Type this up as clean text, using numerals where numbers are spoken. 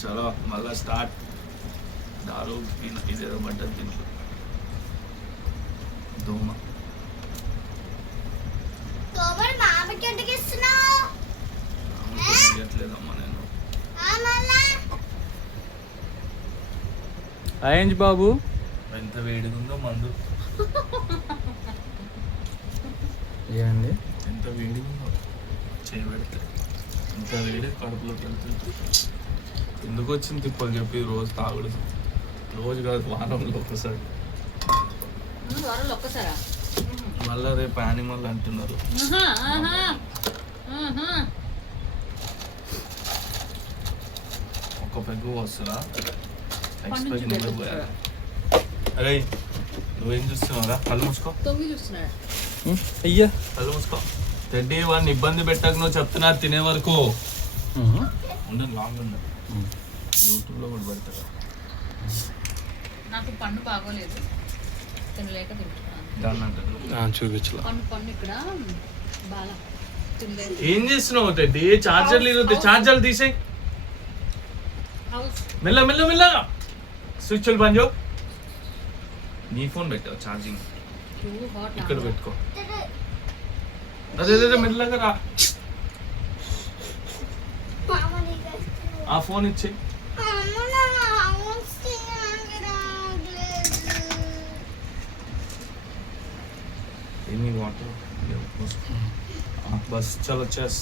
చలో మళ్ళా స్టార్ట్. దారు ఇదేదో పడ్డది దీంట్లో దోమ. ఇవ్వట్లేదమ్మా నేను. అయ్యంజ్ బాబు ఎంత వేడిగా ఉందో మందు. ఏమండి ఎంత వేడిగా ఉందో చేయబెడితే ఎంత వేడి కడుపులోకి వెళ్తుంది. ఎందుకు వచ్చింది తిప్పలు చెప్పి రోజు తాగుడు. రోజు కాదు వారంలో ఒకసారి. మళ్ళా రేపు యానిమల్ అంటున్నారు. ఒక పెగ్గు వస్తుందా? అరే నువ్వేం చూస్తున్నావురా? కళ్ళు మూసుకో. అయ్యా కళ్ళు మూసుకో. తెడ్డి వాడిని ఇబ్బంది పెట్టక నువ్వు చెప్తున్నా తినే వరకు ఉండదు. లాంగ్ ఉండదు. యూట్యూబ్లో కూడా పెడతారా? నాకు పండు బాగోలేదు, తినలేక తింటున్నాను. దాన్ని అంటారు చూపించలా. పండు ఇక్కడ బాగా తినలేదు. ఏం చేస్తున్నావు తెడ్డి? చార్జర్ లేదు, చార్జర్ తీసేయి. మెల్ల మెల్ల మెల్లగా స్విచ్లు బంద్ చేయి. నీ ఫోన్ పెట్టావు ఛార్జింగ్, ఇక్కడ పెట్టుకో. అదే అదే మెల్లగా రా. ఆ ఫోన్ ఇచ్చే. ఎన్ని వాటర్ బస్ చలో చెస్.